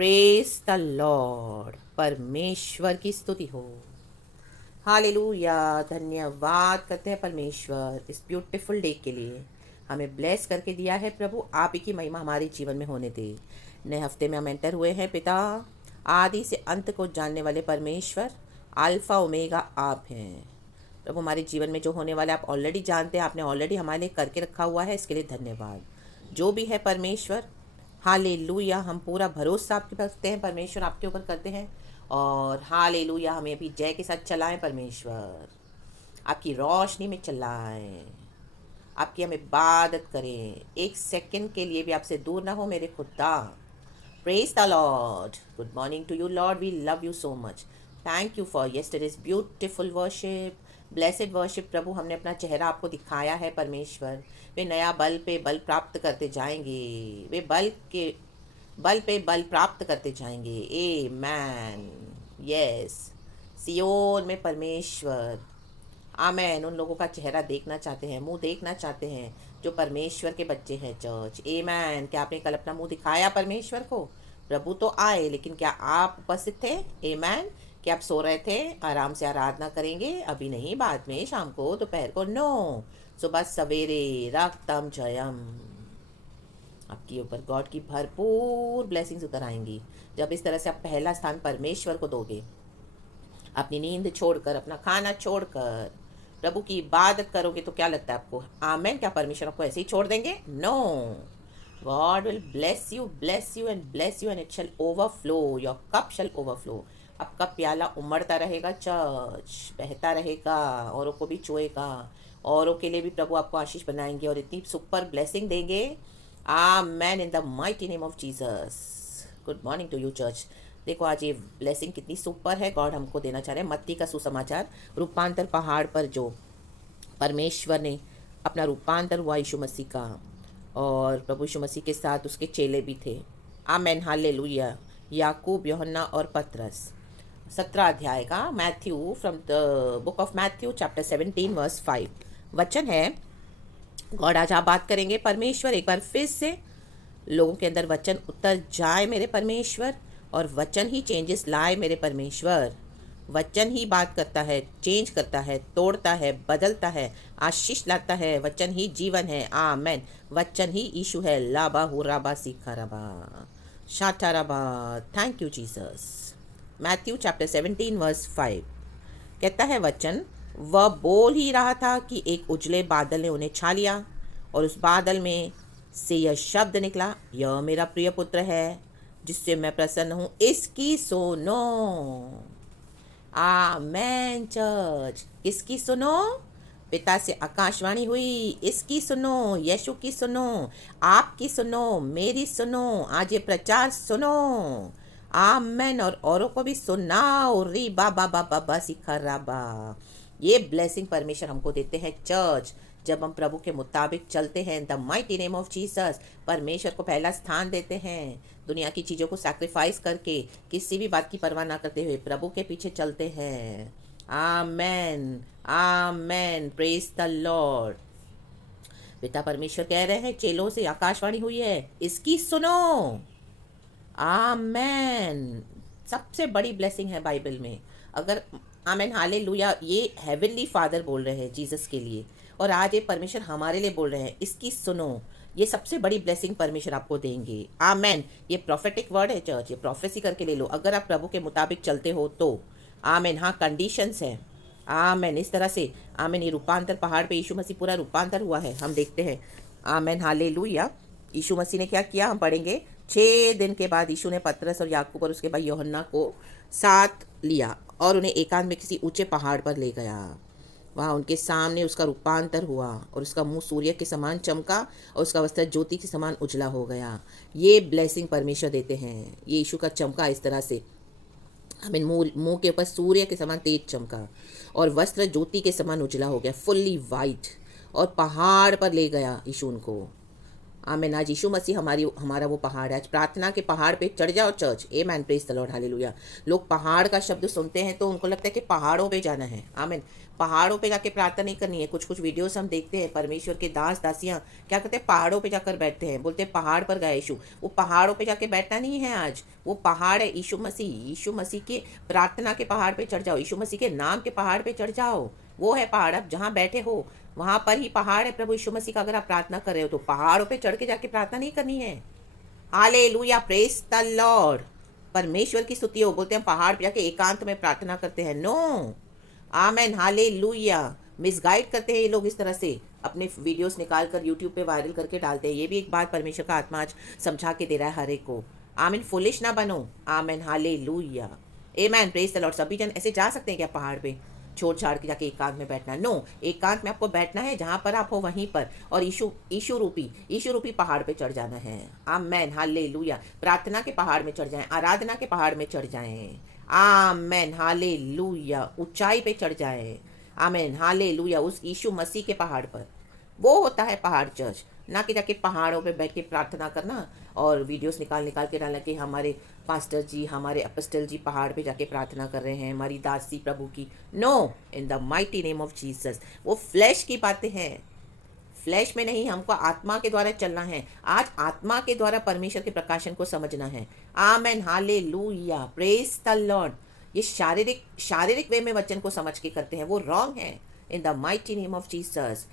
Praise the Lord. परमेश्वर की स्तुति हो। हालेलुया। धन्यवाद करते हैं परमेश्वर इस ब्यूटीफुल डे के लिए। हमें ब्लेस करके दिया है प्रभु, आप ही की महिमा हमारे जीवन में होने दे। नए हफ्ते में हम एंटर हुए हैं पिता। आदि से अंत को जानने वाले परमेश्वर, अल्फा ओमेगा आप हैं प्रभु। हमारे जीवन में जो होने वाला आप ऑलरेडी जानते हैं, आपने ऑलरेडी हमारे लिए करके रखा हुआ है, इसके लिए धन्यवाद। जो भी है परमेश्वर, हालेलुया, हम पूरा भरोसा आपके पास रखते हैं परमेश्वर, आपके ऊपर करते हैं। और हालेलुया, हमें अभी जय के साथ चलाएं परमेश्वर, आपकी रोशनी में चलाएं, आपकी हम इबादत करें। एक सेकंड के लिए भी आपसे दूर ना हो मेरे खुदा। Praise the lord. Good morning to you lord, we love you so much. Thank you for yesterday's beautiful worship, blessed worship प्रभु। हमने अपना चेहरा आपको दिखाया है परमेश्वर। वे नया बल पे बल प्राप्त करते जाएंगे, वे बल पे बल प्राप्त करते जाएंगे। A man, yes. सियोन में परमेश्वर, आमेन। उन लोगों का चेहरा देखना चाहते हैं, मुंह देखना चाहते हैं जो परमेश्वर के बच्चे हैं चर्च। A man. क्या आपने कल अपना मुंह दिखाया परमेश्वर को? प्रभु तो आए, लेकिन क्या आप उपस्थित थे? A man. क्या आप सो रहे थे? आराम से आराधना करेंगे, अभी नहीं, बाद में, शाम को, दोपहर को, नो, सुबह सवेरे। रक्तम जयम। आपके ऊपर गॉड की भरपूर ब्लेसिंग्स उतर आएंगी जब इस तरह से आप पहला स्थान परमेश्वर को दोगे। अपनी नींद छोड़कर, अपना खाना छोड़कर प्रभु की इबादत करोगे तो क्या लगता है आपको? आमेन। क्या परमेश्वर आपको ऐसे ही छोड़ देंगे? No. God will bless you and it shall overflow, your cup shall overflow. आपका प्याला उमड़ता रहेगा चर्च, बहता रहेगा, औरों को भी चुएगा, औरों के लिए भी प्रभु आपको आशीष बनाएंगे और इतनी सुपर ब्लेसिंग देंगे। आमेन, in the mighty name of Jesus. Good morning to you church. देखो आज ये ब्लेसिंग कितनी सुपर है, गॉड हमको देना चाह रहे हैं। मत्ती का सुसमाचार, रूपांतर पहाड़ पर जो परमेश्वर ने अपना रूपांतर हुआ यीशु मसीह का, और प्रभु यीशु मसीह के साथ उसके चेले भी थे। आमेन, हालेलुया। याकूब, यूहन्ना और पतरस। 17 अध्याय का Matthew, from the book of Matthew chapter 17 verse 5 वचन है। गॉड आज आप बात करेंगे परमेश्वर, एक बार फिर से लोगों के अंदर वचन उतर जाए मेरे परमेश्वर, और वचन ही चेंजेस लाए मेरे परमेश्वर। वचन ही बात करता है, चेंज करता है, तोड़ता है, बदलता है, आशीष लाता है। वचन ही जीवन है। आमेन। वचन ही यीशु है। लाबा हुराबा सीखा रबा शाटा रबा। Thank you Jesus. Matthew chapter 17 verse 5 कहता है वचन, वह बोल ही रहा था कि एक उजले बादल ने उन्हें छा लिया, और उस बादल में से यह शब्द निकला, यह मेरा प्रिय पुत्र है जिससे मैं प्रसन्न हूँ, इसकी सुनो। आमेन चर्च। किसकी सुनो? पिता से आकाशवाणी हुई, इसकी सुनो, यीशु की सुनो, आपकी सुनो, मेरी सुनो, आज ये प्रचार सुनो। आमेन। और औरों को भी सुनाओ। री बाबा बाबा बा सिखा बा। ये ब्लेसिंग परमेश्वर हमको देते हैं चर्च, जब हम प्रभु के मुताबिक चलते हैं। The mighty name of Jesus. परमेश्वर को पहला स्थान देते हैं, दुनिया की चीज़ों को सैक्रिफाइस करके, किसी भी बात की परवाह ना करते हुए प्रभु के पीछे चलते हैं। आमेन, आमेन। Praise the lord. पिता परमेश्वर कह रहे हैं, चेलों से आकाशवाणी हुई है, इसकी सुनो। आमेन। सबसे बड़ी ब्लेसिंग है बाइबल में। अगर आमेन, हालेलुया, ये हेवनली फादर बोल रहे हैं जीसस के लिए, और आज ये परमेश्वर हमारे लिए बोल रहे हैं, इसकी सुनो। ये सबसे बड़ी ब्लेसिंग परमेश्वर आपको देंगे। आमेन। ये प्रोफेटिक वर्ड है चर्च, ये प्रोफेसी करके ले लो अगर आप प्रभु के मुताबिक चलते हो तो। आमेन। हाँ, कंडीशंस हैं। आमेन। इस तरह से आमेन। ये रूपांतर पहाड़ पे यीशु मसीह पूरा रूपांतर हुआ है, हम देखते हैं। आमेन, हालेलुया। यीशु मसीह ने क्या किया, हम पढ़ेंगे। 6 दिन के बाद यीशु ने पतरस और याकूब और उसके भाई यूहन्ना को साथ लिया और उन्हें एकांत में किसी ऊंचे पहाड़ पर ले गया। वहाँ उनके सामने उसका रूपांतर हुआ, और उसका मुंह सूर्य के समान चमका, और उसका वस्त्र ज्योति के समान उजला हो गया। ये ब्लेसिंग परमेश्वर देते हैं। ये यीशु का चमका इस तरह से, हमें मुंह के ऊपर सूर्य के समान तेज चमका, और वस्त्र ज्योति के समान उजला हो गया, फुल्ली वाइट, और पहाड़ पर ले गया यीशु उनको। आमेन। आज यीशु मसीह हमारा वो पहाड़ है। आज प्रार्थना के पहाड़ पे चढ़ जाओ church. Amen, praise the Lord, hallelujah. लोग पहाड़ का शब्द सुनते हैं तो उनको लगता है कि पहाड़ों पे जाना है। आमेन। पहाड़ों पे जाके प्रार्थना नहीं करनी है। कुछ कुछ वीडियोस हम देखते हैं, परमेश्वर के दास दासियां क्या करते हैं, पहाड़ों पे जाकर बैठते हैं, बोलते हैं पहाड़ पर गए यीशु। वो पहाड़ों पे जाके बैठना नहीं है। आज वो पहाड़ है यीशु मसीह। यीशु मसीह के प्रार्थना के पहाड़ पे चढ़ जाओ, यीशु मसीह के नाम के पहाड़ पे चढ़ जाओ। वो है पहाड़। आप जहाँ बैठे हो वहां पर ही पहाड़ है प्रभु यीशु मसीह का। अगर आप प्रार्थना कर रहे हो तो पहाड़ों पे चढ़ के जाके प्रार्थना नहीं करनी है। Hallelujah, praise the Lord. परमेश्वर की स्तुति हो, बोलते हैं पहाड़ पे जाके एकांत में प्रार्थना करते हैं। नो, आमेन, हालेलुया। मिसगाइड करते हैं ये लोग, इस तरह से अपने वीडियोस निकाल कर यूट्यूब पे वायरल करके डालते हैं। ये भी एक बात परमेश्वर का आत्मा आज समझा के दे रहा है हर एक को। आमेन, फुलिश ना बनो। आमेन, हालेलुया, आमेन, प्रेज द लॉर्ड। सभी जन ऐसे जा सकते हैं क्या पहाड़ पे छोड़ छाड़ के जाके एकांत में बैठना? नो, एकांत में आपको बैठना है जहां पर आप हो वहीं पर, और यीशु रूपी पहाड़ पे चढ़ जाना है। आमेन, हालेलुया। प्रार्थना के पहाड़ में चढ़ जाएं, आराधना के पहाड़ में चढ़ जाएं। आमेन, हालेलुया। ऊंचाई पे चढ़ जाएं। आमेन, हालेलुया। उस यीशु मसीह के पहाड़ पर, वो होता है पहाड़ चर्च। ना कि जाके पहाड़ों पे बैठ के प्रार्थना करना और वीडियोस निकाल निकाल के डालना कि हमारे पास्टर जी, हमारे अपोस्टल जी पहाड़ पे जाके प्रार्थना कर रहे हैं, हमारी दासी प्रभु की। No, in the mighty name of Jesus. वो फ्लैश की बातें हैं, फ्लैश में नहीं। हमको आत्मा के द्वारा चलना है। आज आत्मा के द्वारा परमेश्वर के प्रकाशन को समझना है। आमेन, हालेलुया, प्रेज द लॉर्ड। ये शारीरिक वे में वचन को समझ के करते हैं, वो रॉन्ग है। इन the mighty name of Jesus.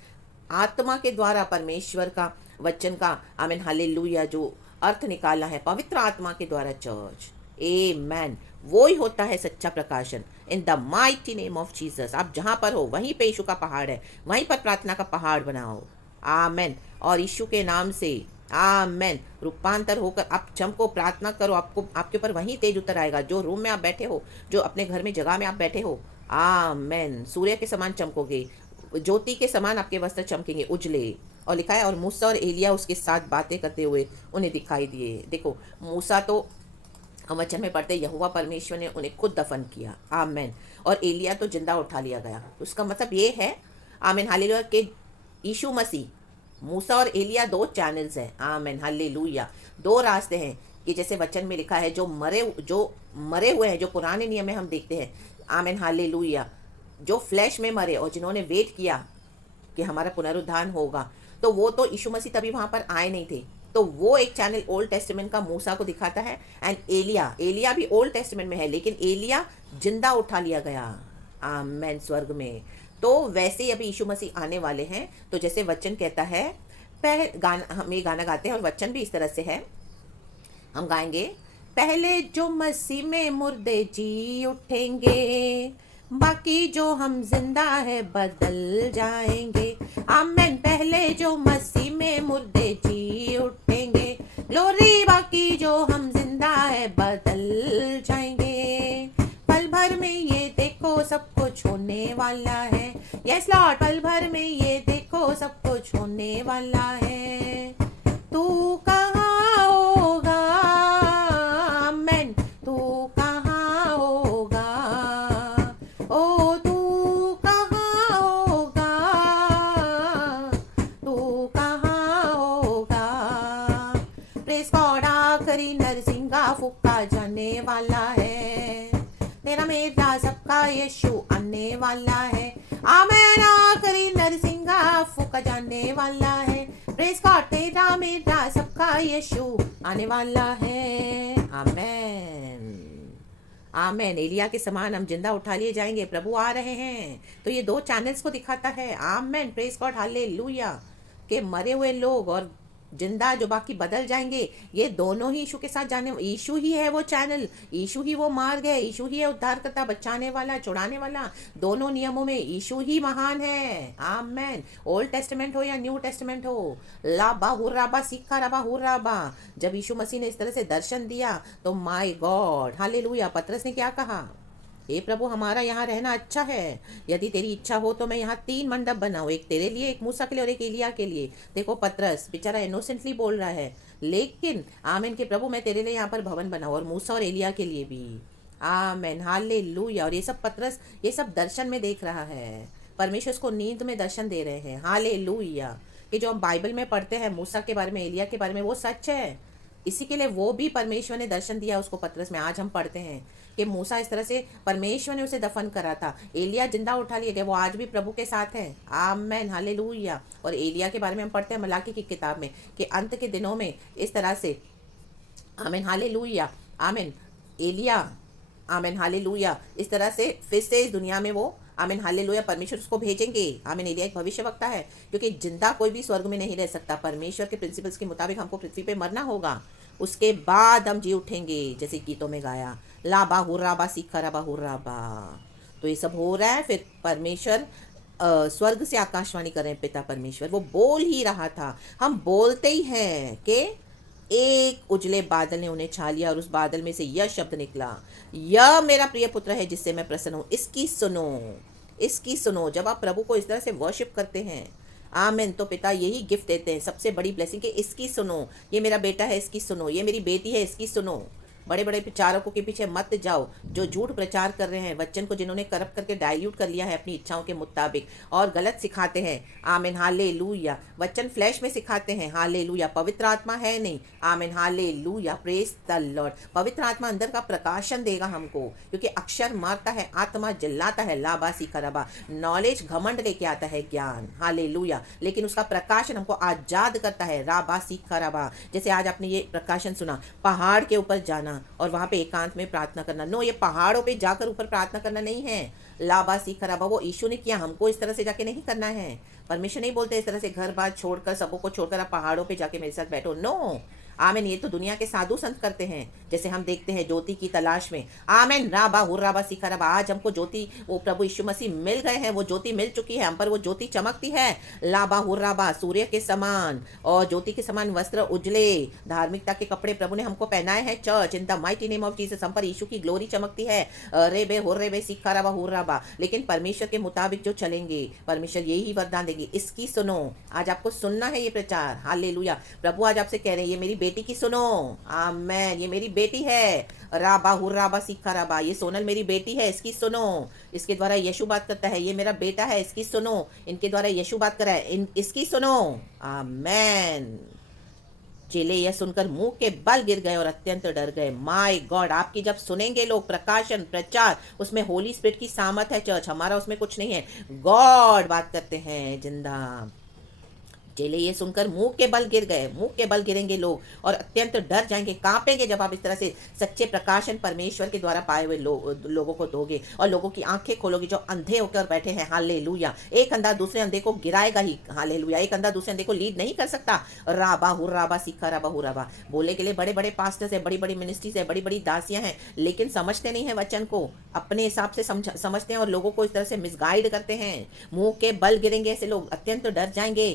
आत्मा के द्वारा परमेश्वर का वचन का, आमेन, हालेलुया, जो अर्थ निकालना है पवित्र आत्मा के द्वारा चर्च। आमेन। वो ही होता है सच्चा प्रकाशन। इन the mighty name of Jesus. आप जहां पर हो वहीं पे यीशु का पहाड़ है, वहीं पर प्रार्थना का पहाड़ बनाओ। आमेन। और यीशु के नाम से, आमेन, रूपांतर होकर आप चमको, प्रार्थना करो। आपको आपके ऊपर वहीं तेज उतर आएगा। जो रूम में आप बैठे हो, जो अपने घर में जगह में आप बैठे हो, आमेन, सूर्य के समान चमकोगे, ज्योति के समान आपके वस्त्र चमकेंगे, उजले। और लिखा है, और मूसा और एलिया उसके साथ बातें करते हुए उन्हें दिखाई दिए। देखो, मूसा तो हम वचन में पढ़ते, यहोवा परमेश्वर ने उन्हें खुद दफन किया। आमेन। और एलिया तो जिंदा उठा लिया गया। उसका मतलब ये है, आमेन, हालेलुया, के यीशु मसीह, मूसा और एलिया दो चैनल्स हैं। आमेन, हालेलुया। दो रास्ते हैं कि जैसे वचन में लिखा है, जो मरे हुए हैं, जो पुराने नियम में हम देखते हैं, आमेन, हालेलुया, जो फ्लैश में मरे और जिन्होंने वेट किया कि हमारा पुनरुद्धान होगा, तो वो तो यीशु मसीह तभी वहां पर आए नहीं थे। तो वो एक चैनल ओल्ड टेस्टामेंट का मूसा को दिखाता है। एंड एलिया भी ओल्ड टेस्टामेंट में है, लेकिन एलिया जिंदा उठा लिया गया, आमेन, स्वर्ग में। तो वैसे ही अभी यीशु मसीह आने वाले हैं। तो जैसे वचन कहता है, हम ये गाना गाते हैं और वचन भी इस तरह से है, हम गाएंगे, पहले जो मसीह में मुर्दे जी उठेंगे, बाकी जो हम जिंदा है बदल जाएंगे। आमेन। पहले जो मसीह में मुर्दे जी उठेंगे, ग्लोरी, बाकी जो हम जिंदा है बदल जाएंगे। पल भर में ये देखो सब कुछ होने वाला है। यस लॉर्ड, पल भर में ये देखो सब कुछ होने वाला है। तू कहाँ होगा? आमेन। तू कहाँ होगा? ओ तू कहाँ होगा? तू कहाँ होगा? प्रेस गॉड, आखिरी नरसिंगा फूका जाने वाला है। तेरा मेरा सबका यीशु आने वाला है। आमेन। आखिरी नरसिंगा फूका जाने वाला है। प्रेस गॉड, तेरा मेरा सबका यीशु आने वाला है। आमेन, आमेन। एलिया के समान हम जिंदा उठा लिए जाएंगे, प्रभु आ रहे हैं। तो ये दो चैनल्स को दिखाता है। आमेन, प्रेज गॉड, हालेलुया। के मरे हुए लोग और जिंदा जो बाकी बदल जाएंगे, ये दोनों ही यीशु के साथ जाने। यीशु ही है वो चैनल, यीशु ही वो मार्ग है, यीशु ही है उद्धार करता, बचाने वाला, छुड़ाने वाला। दोनों नियमों में यीशु ही महान है। आमेन। ओल्ड टेस्टामेंट हो या न्यू टेस्टामेंट हो, लाबा हुर्राबा सीखा रबा हुर्राबा। जब यीशु मसीह ने इस तरह से दर्शन दिया तो माय गॉड, हालेलुया, पतरस ने क्या कहा, हे प्रभु, हमारा यहाँ रहना अच्छा है। यदि तेरी इच्छा हो तो मैं यहाँ 3 मंडप बनाऊँ, एक तेरे लिए, एक मूसा के लिए और एक एलिया के लिए। देखो, पतरस बेचारा इनोसेंटली बोल रहा है, लेकिन आमीन के प्रभु, मैं तेरे लिए यहाँ पर भवन बनाऊँ, और मूसा और एलिया के लिए भी। आमीन, हालेलुया। और ये सब पतरस, ये सब दर्शन में देख रहा है। परमेश्वर उसको नींद में दर्शन दे रहे हैं। हालेलुया। कि जो हम बाइबल में पढ़ते हैं मूसा के बारे में, एलिया के बारे में, वो सच है। इसी के लिए वो भी परमेश्वर ने दर्शन दिया उसको पतरस में। आज हम पढ़ते हैं कि मूसा इस तरह से परमेश्वर ने उसे दफन करा था, एलिया जिंदा उठा लिए गए, वो आज भी प्रभु के साथ है। आमेन, हालेलुया। और एलिया के बारे में हम पढ़ते हैं मलाकी की किताब में कि अंत के दिनों में इस तरह से, आमेन, हालेलुया, आमेन, एलिया, आमेन, हालेलुया, इस तरह से फिर से इस दुनिया में वो, आमीन, हालेलुया, परमेश्वर उसको भेजेंगे। आमीन। एलिया एक भविष्यवक्ता है, क्योंकि जिंदा कोई भी स्वर्ग में नहीं रह सकता। परमेश्वर के प्रिंसिपल्स के मुताबिक हमको पृथ्वी पे मरना होगा, उसके बाद हम जी उठेंगे, जैसे गीतों में गाया, लाबा हुर्राबा सीखा रबा हुर्राबा। तो ये सब हो रहा है। फिर परमेश्वर स्वर्ग से आकाशवाणी कर रहे हैं, पिता परमेश्वर, वो बोल ही रहा था। हम बोलते ही हैं कि एक उजले बादल ने उन्हें छा लिया और उस बादल में से यह शब्द निकला, यह मेरा प्रिय पुत्र है जिससे मैं प्रसन्न हूँ, इसकी सुनो, इसकी सुनो। जब आप प्रभु को इस तरह से वर्शिप करते हैं, आमेन, तो पिता यही गिफ्ट देते हैं, सबसे बड़ी ब्लेसिंग, कि इसकी सुनो, ये मेरा बेटा है, इसकी सुनो, ये मेरी बेटी है, इसकी सुनो। बड़े बड़े प्रचारकों के पीछे मत जाओ, जो झूठ प्रचार कर रहे हैं, वचन को जिन्होंने करप्ट करके डाइल्यूट कर लिया है अपनी इच्छाओं के मुताबिक, और गलत सिखाते हैं। आमीन, हालेलुया। वचन फ्लैश में सिखाते हैं, हालेलुया। पवित्र आत्मा है नहीं, आमीन, हालेलुया, प्रेज द लॉर्ड। पवित्र आत्मा अंदर का प्रकाशन देगा हमको, क्योंकि अक्षर मारता है, आत्मा जलाता है, लाबा सीखा रबा। नॉलेज घमंड लेके आता है, ज्ञान, हालेलुया, लेकिन उसका प्रकाशन हमको आजाद करता है, राबा सीखा रबा। जैसे आज आपने ये प्रकाशन सुना, पहाड़ के ऊपर जाना और वहां पे एकांत में प्रार्थना करना। नो, ये पहाड़ों पे जाकर ऊपर प्रार्थना करना नहीं है, लाबा सीखा रबा। वो यीशु ने किया, हमको इस तरह से जाके नहीं करना है। परमेश्वर नहीं बोलते इस तरह से घर बार छोड़कर, सबों को छोड़कर आप पहाड़ों पे जाके मेरे साथ बैठो। नो, आमेन। ये तो दुनिया के साधु संत करते हैं, जैसे हम देखते हैं ज्योति की तलाश में, आमेन, राबा हुर्राबा सीखा रबा। आज हमको ज्योति, वो प्रभु यीशु मसीह मिल गए हैं, वो ज्योति मिल चुकी है हम पर, वो ज्योति चमकती है, लाबा हुर्राबा, सूर्य के समान और ज्योति के समान वस्त्र उजले, धार्मिकता के कपड़े प्रभु ने हमको पहनाए हैं। Church, in the mighty name of Jesus, हम पर यीशु की ग्लोरी चमकती है, रेबे हुर्रेबे सीखा रबा हुर्राबा। लेकिन परमेश्वर के मुताबिक जो चलेंगे, परमेश्वर यही वरदान देंगे, इसकी सुनो। आज आपको सुनना है ये प्रचार, हालेलुया। प्रभु आज आपसे कह रहे हैं, ये मेरी बेटी की सुनो, आमेन, ये मेरी बेटी है, राबा हुर्राबा सीखा रबा। ये सोनल मेरी बेटी है, इसकी सुनो। इसके द्वारा यीशु बात करता है, ये मेरा बेटा है, इसकी सुनो। इनके द्वारा यीशु बात कर रहा है, इसकी सुनो, आमेन। चेले यह सुनकर मुंह के बल गिर गए और अत्यंत डर गए। माय गॉड, आपकी जब सुनेंगे लोग प्रकाशन, प्रचार, उसमें होली स्पिरिट की सामर्थ है। चर्च, हमारा उसमें कुछ नहीं है, गॉड बात करते हैं, जिंदा। चेले ये सुनकर मुंह के बल गिर गए, मुंह के बल गिरेंगे लोग और अत्यंत डर जाएंगे, कांपेंगे, जब आप इस तरह से सच्चे प्रकाशन परमेश्वर के द्वारा पाए हुए लोगों को दोगे और लोगों की आंखें खोलोगे जो अंधे होकर बैठे हैं। हालेलुया। एक अंधा दूसरे अंधे को गिराएगा ही, हालेलुया। एक अंधा दूसरे अंधे को लीड नहीं कर सकता। राबा हुर्राबा सीखा रबा हुर्राबा। बोले के लिए बड़े बड़े पास्टर्स है, बड़ी बड़ी मिनिस्ट्रीज है, बड़ी बड़ी दासियां हैं, लेकिन समझते नहीं है वचन को, अपने हिसाब से समझते हैं और लोगों को इस तरह से मिसगाइड करते हैं। मुंह के बल गिरेंगे ऐसे लोग, अत्यंत डर जाएंगे।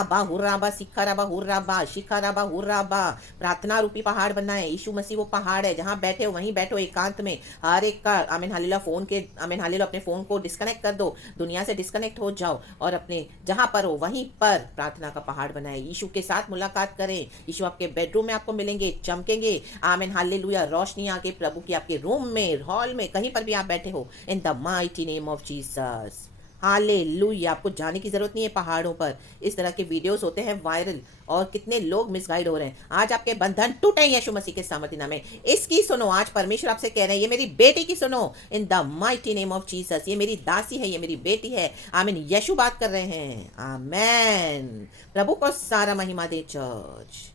राबा हुर्राबा सीखा रबा हुर्राबा शिखा रबा हुर्राबा। प्रार्थना रूपी पहाड़ बनना है। यीशु मसीह वो पहाड़ है, जहां बैठे हो वहीं बैठो एकांत में। हर एक का, आमीन हालेलुया, फोन के, आमीन हालेलुया, अपने फोन को डिस्कनेक्ट कर दो, दुनिया से डिस्कनेक्ट हो जाओ और अपने जहां पर हो वहीं पर प्रार्थना का पहाड़ बनाए। यीशु के साथ मुलाकात करें। यीशु आपके बेडरूम में आपको मिलेंगे, चमकेंगे, आमीन हालेलुया। रोशनी आके प्रभु की आपके रूम में, हॉल में, कहीं पर भी आप बैठे हो, इन the mighty name of Jesus, hallelujah. आपको जाने की जरूरत नहीं है पहाड़ों पर। इस तरह के वीडियोस होते हैं वायरल और कितने लोग मिसगाइड हो रहे हैं। आज आपके बंधन टूटे यीशु मसीह के सामर्थ्य नाम में। इसकी सुनो। आज परमेश्वर आपसे कह रहे हैं, ये मेरी बेटी की सुनो, इन the mighty name of Jesus. ये मेरी दासी है, ये मेरी बेटी है, आमीन। यीशु बात कर रहे हैं, आमेन। प्रभु को सारा महिमा दे चर्च,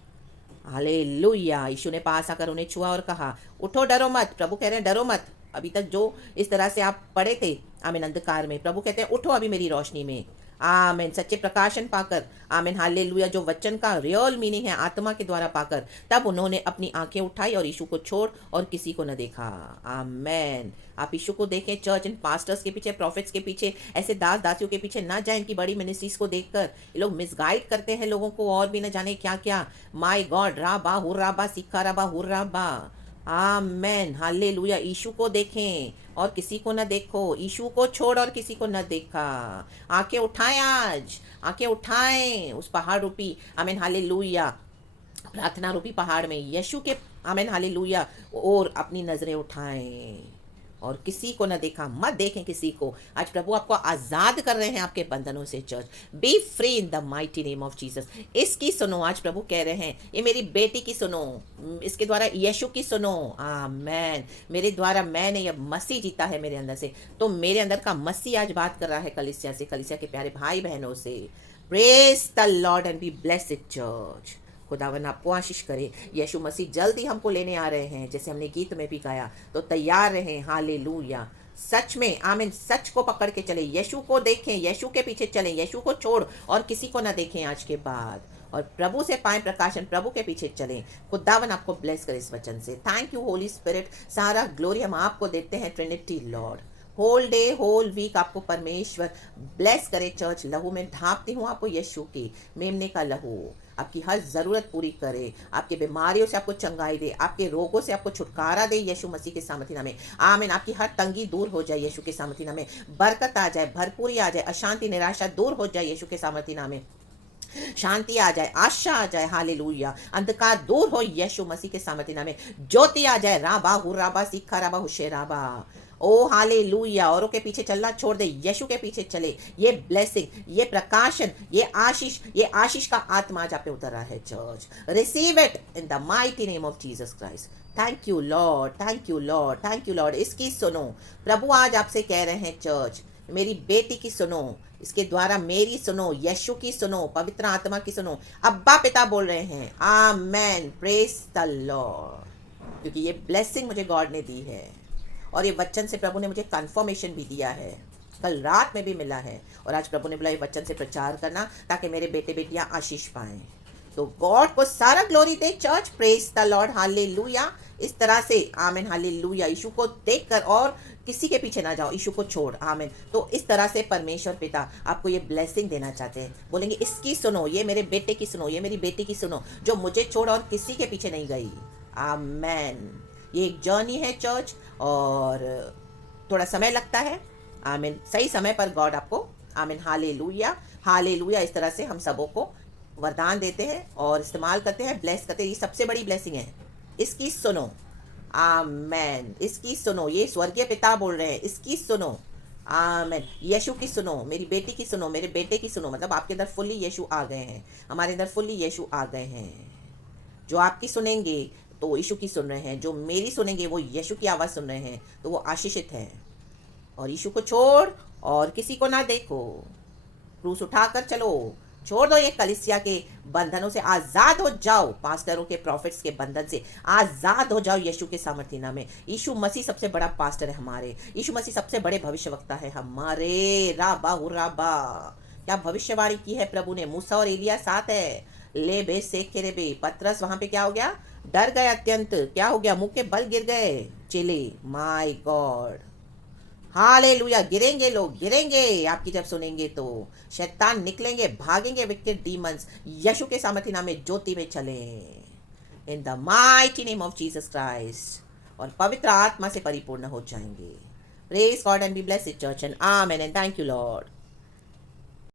हालेलुया। यीशु ने पास आकर उन्हें छुआ और कहा, उठो, डरो मत। प्रभु कह रहे हैं, डरो मत। अभी तक जो इस तरह से आप पड़े थे, आमीन, अंधकार में, प्रभु कहते हैं उठो अभी मेरी रोशनी में, आमीन। सच्चे प्रकाशन पाकर, आमीन हालेलुया, जो वचन का रियल मीनिंग है आत्मा के द्वारा पाकर, तब उन्होंने अपनी आंखें उठाई और यीशु को छोड़ और किसी को न देखा, आमीन। आप यीशु को देखें। चर्च, इन पास्टर्स के पीछे, प्रॉफिट्स के पीछे, ऐसे दास दासियों के पीछे ना जाए। इनकी बड़ी मिनिस्ट्रीज को देखकर ये लोग मिसगाइड करते हैं लोगों को, और भी न जाने क्या क्या। माय गॉड, राबा हुर्राबा सीखा रबा हुर्राबा, आमेन हालेलुया। यीशु को देखें और किसी को न देखो, यीशु को छोड़ और किसी को न देखा। आंखें उठाएं, आज आंखें उठाएं उस पहाड़ रूपी, आमीन हालेलुया, प्रार्थना रूपी पहाड़ में, यीशु के, आमीन हालेलुया, और अपनी नजरें उठाएं और किसी को न देखा, मत देखें किसी को। आज प्रभु आपको आज़ाद कर रहे हैं आपके बंधनों से church. B free in the mighty name of Jesus. इसकी सुनो, आज प्रभु कह रहे हैं, ये मेरी बेटी की सुनो, इसके द्वारा यीशु की सुनो। आमेन। मेरे द्वारा मैंने ये मसीह जीता है मेरे अंदर से, तो मेरे अंदर का मसीह आज बात कर रहा है कलीसिया से, कलीसिया के प्यारे भाई बहनों से। Praise the Lord and be blessed church. खुदावन आपको आशीष करे। यीशु मसीह जल्द ही हमको लेने आ रहे हैं, जैसे हमने गीत में भी गाया, तो तैयार रहें। हालेलुया। सच में आमीन। सच को पकड़ के चले, यीशु को देखें, यीशु के पीछे चलें, यीशु को छोड़ और किसी को ना देखें आज के बाद, और प्रभु से पाएं प्रकाशन, प्रभु के पीछे चलें। खुदावन आपको ब्लेस करे इस वचन से। Thank you Holy Spirit. सारा ग्लोरी हम आपको देते हैं Trinity Lord. Whole day whole week आपको परमेश्वर ब्लेस करे चर्च। लहू में ढांपती हूँ आपको यीशु की मेमने का लहू, आपकी हर ज़रूरत पूरी करे, आपकी बीमारियों से आपको चंगाई दे, आपके रोगों से आपको छुटकारा दे यीशु मसीह के सामर्थी नाम में। आमीन। आपकी हर तंगी दूर हो जाए यीशु के सामर्थी नाम में। बरकत आ जाए, भरपूरी आ जाए, अशांति निराशा दूर हो जाए यीशु के सामर्थी नाम में। शांति आ जाए, आशा आ जाए। हालेलुया। अंधकार दूर हो यीशु मसीह के सामर्थी नाम में। ज्योति आ जाए। राबा हुराबा सीखा राबा हुशेराबा। ओ हालेलुया। औरों के पीछे चलना छोड़ दे, यीशु के पीछे चले। ये ब्लेसिंग, ये प्रकाशन, ये आशीष का आत्मा आज आप पे उतर रहा है church. Receive it in the mighty name of Jesus Christ. Thank you Lord, thank you Lord, thank you Lord. इसकी सुनो, प्रभु आज आपसे कह रहे हैं चर्च, मेरी बेटी की सुनो, इसके द्वारा मेरी सुनो, यीशु की सुनो, पवित्र आत्मा की सुनो। अब्बा पिता बोल रहे हैं। आमेन। Praise the lord. क्योंकि ये ब्लेसिंग मुझे गॉड ने दी है, और ये वचन से प्रभु ने मुझे कन्फर्मेशन भी दिया है, कल रात में भी मिला है। और आज प्रभु ने बोला ये वचन से प्रचार करना, ताकि मेरे बेटे बेटियां आशीष पाएं। तो गॉड को सारा glory they church. Praise the Lord. Hallelujah. इस तरह से आमीन। हालेलुया। यीशु को देखकर और किसी के पीछे ना जाओ, यीशु को छोड़। आमीन। तो इस तरह से परमेश्वर पिता आपको ये ब्लेसिंग देना चाहते हैं। बोलेंगे इसकी सुनो, ये मेरे बेटे की सुनो, ये मेरी बेटी की सुनो, जो मुझे छोड़ और किसी के पीछे नहीं गई। आमेन। ये एक जर्नी है चर्च, और थोड़ा समय लगता है। आमीन। सही समय पर गॉड आपको, आमीन, हालेलुया, हालेलुया, इस तरह से हम सबों को वरदान देते हैं और इस्तेमाल करते हैं, ब्लेस करते हैं। ये सबसे बड़ी ब्लेसिंग है। इसकी सुनो। आमेन। इसकी सुनो। ये स्वर्गीय पिता बोल रहे हैं, इसकी सुनो। आमेन। यीशु की सुनो, मेरी बेटी की सुनो, मेरे बेटे की सुनो। मतलब आपके अंदर फुल्ली यीशु आ गए हैं, हमारे अंदर फुल्ली यीशु आ गए हैं। जो आपकी सुनेंगे तो यीशु की सुन रहे हैं, जो मेरी सुनेंगे वो यीशु की आवाज़ सुन रहे हैं, तो वो आशीषित हैं। और यीशु को छोड़ और किसी को ना देखो, क्रूस उठाकर चलो, छोड़ दो ये कलीसिया के बंधनों से, आज़ाद हो जाओ, पास्टरों के प्रॉफिट्स के बंधन से आज़ाद हो जाओ यीशु के सामर्थी नाम में। यीशु मसीह सबसे बड़ा पास्टर है हमारे, यीशु मसीह सबसे बड़े भविष्यवक्ता है हमारे। राबा हुराबा। क्या भविष्यवाणी की है प्रभु ने। मूसा और एलिया साथ है। ले बे सेख के रे बे। पतरस वहां पे क्या हो गया, डर गए अत्यंत। क्या हो गया, मुंह के बल गिर गए चेले। My God. हालेलुया। गिरेंगे लोग, गिरेंगे आपकी जब सुनेंगे तो। शैतान निकलेंगे, भागेंगे विकेट डीमंस। यीशु के सामर्थी नाम में ज्योति में चले, इन the mighty name of Jesus Christ, और पवित्र आत्मा से परिपूर्ण हो जाएंगे। Praise God and be blessed church and amen and thank you Lord.